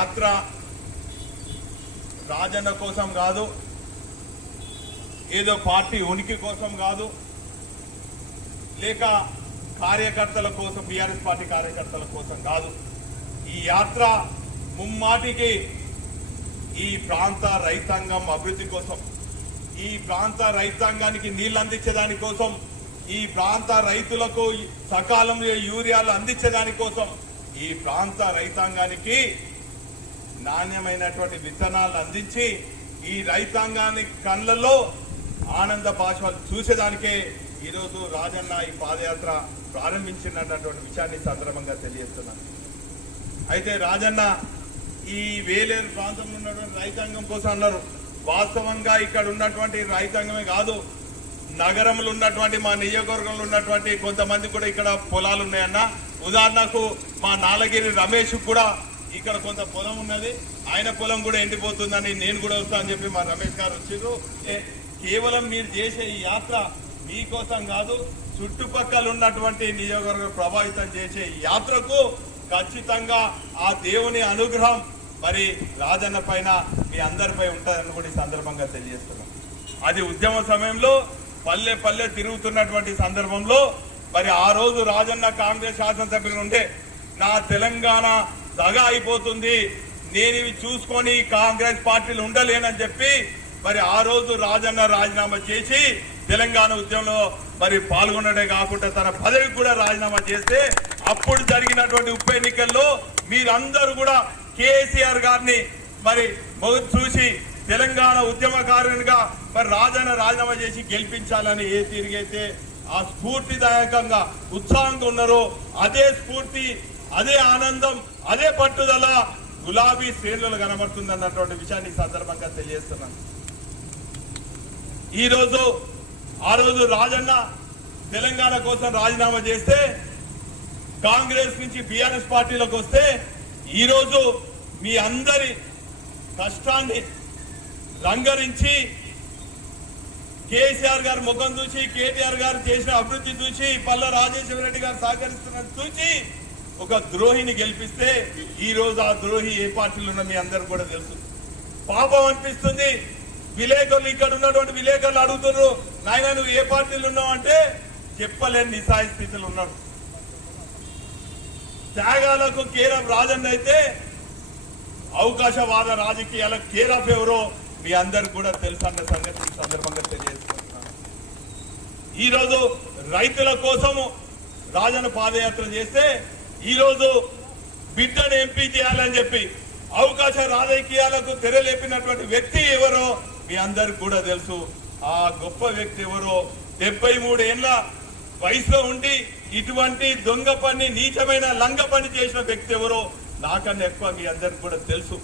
యాత్ర రాజన్న కోసం కాదు ఏదో పార్టీ ఉనికి కోసం కాదు లేక కార్యకర్తల కోసం బీఆర్ఎస్ పార్టీ కార్యకర్తల కోసం కాదు. ఈ యాత్ర ముమ్మాటికి ఈ ప్రాంత రైతాంగం అభివృద్ధి కోసం ఈ ప్రాంత రైతాంగానికి నీళ్ళు అందించేదాని కోసం ఈ ప్రాంత రైతులకు సకాలంలో యూరియాలు అందించేదాని కోసం ఈ ప్రాంత రైతాంగానికి నాణ్యమైనటువంటి విత్తనాలు అందించి ఈ రైతాంగాన్ని కళ్ళల్లో ఆనంద భాషలు చూసేదానికే ఈరోజు రాజన్న ఈ పాదయాత్ర ప్రారంభించినటువంటి విషయాన్ని సందర్భంగా తెలియజేస్తున్నాను. అయితే రాజన్న ఈ వేలేరు ప్రాంతంలో ఉన్నటువంటి రైతాంగం కోసం అన్నారు. వాస్తవంగా ఇక్కడ ఉన్నటువంటి రైతాంగమే కాదు నగరంలో ఉన్నటువంటి మా నియోజకవర్గంలో ఉన్నటువంటి కొంతమంది కూడా ఇక్కడ పొలాలు ఉన్నాయన్న. ఉదాహరణకు మా నాలగిరి రమేష్ కూడా ఇక్కడ కొంత పొలం ఉన్నది. ఆయన పొలం కూడా ఎండిపోతుందని నేను కూడా వస్తా అని చెప్పి మా రమేష్ గారు వచ్చిండ్రు ఏ- కేవలం మీరు చేసే ఈ యాత్ర మీకోసం కాదు చుట్టుపక్కల ఉన్నటువంటి నియోజకవర్గ ప్రభావితం చేసే యాత్రకు ఖచ్చితంగా ఆ దేవుని అనుగ్రహం మరి రాజన్న పైన మీ అందరిపై ఉంటుందని కూడా ఈ సందర్భంగా తెలియజేస్తున్నాం. అది ఉద్యమ సమయంలో పల్లె పల్లె తిరుగుతున్నటువంటి సందర్భంలో మరి ఆ రోజు రాజన్న కాంగ్రెస్ శాసనసభ్యులు ఉండే నా తెలంగాణ దగా అయిపోతుంది. నేను ఇవి చూసుకొని కాంగ్రెస్ పార్టీలు ఉండలేనని చెప్పి మరి ఆ రోజు రాజన్న రాజీనామా చేసి తెలంగాణ ఉద్యమంలో మరి పాల్గొనడే కాకుండా తన పదవికి కూడా రాజీనామా చేస్తే అప్పుడు జరిగినటువంటి ఉప ఎన్నికల్లో మీరందరూ కూడా కేసీఆర్ గారిని మరి మొగ్గు చూసి తెలంగాణ ఉద్యమకారునిగా మరి రాజన్న రాజీనామా చేసి గెలిపించాలని ఏ తిరిగైతే ఆ స్ఫూర్తిదాయకంగా ఉత్సాహంగా ఉన్నారో అదే స్ఫూర్తి అదే ఆనందం అదే పట్టుదల గులాబీ శ్రేణులు కనబడుతుంది అన్నటువంటి విషయాన్ని సందర్భంగా తెలియజేస్తున్నాను. ఈ రోజు ఆ రోజు రాజన్న తెలంగాణ కోసం రాజీనామా చేస్తే కాంగ్రెస్ నుంచి బీఆర్ఎస్ పార్టీలోకి వస్తే ఈ రోజు మీ అందరి కష్టాన్ని రంగరించి కేసీఆర్ గారి ముఖం చూసి కేటీఆర్ గారు చేసిన అభివృద్ధి చూసి పల్ల రాజేశ్వర రెడ్డి గారు సహకరిస్తున్నట్టు చూసి ఒక ద్రోహిని గెలిపిస్తే ఈ రోజు ఆ ద్రోహి ఏ పార్టీలో ఉన్న మీ అందరు కూడా తెలుసు. పాపం అనిపిస్తుంది. విలేకరులు ఇక్కడ ఉన్నటువంటి విలేకరులు అడుగుతున్నారు నాయన నువ్వు ఏ పార్టీలు ఉన్నావు? అంటే చెప్పలేని నిస్సాయ స్థితిలో ఉన్నాడు. త్యాగాలకు కేర్ రాజన్న అయితే అవకాశవాద రాజకీయాల కేర్ ఆఫ్ ఎవరో మీ అందరు కూడా తెలుసు అన్న సంగతి ఈ సందర్భంగా తెలియజేసుకుంటున్నాను. ఈ రోజు రైతుల కోసము రాజన్న పాదయాత్ర చేస్తే ఈరోజు బిడ్డను ఎంపీ చేయాలని చెప్పి అవకాశ రాజకీయాలకు తెరలేపినటువంటి వ్యక్తి ఎవరో మీ అందరికి కూడా తెలుసు. ఆ గొప్ప వ్యక్తి ఎవరో డెబ్బై మూడేళ్ళ వయసులో ఉండి ఇటువంటి దొంగ పని నీచమైన లంగ పని చేసిన వ్యక్తి ఎవరో నాకన్నా ఎక్కువ మీ అందరికి కూడా తెలుసు.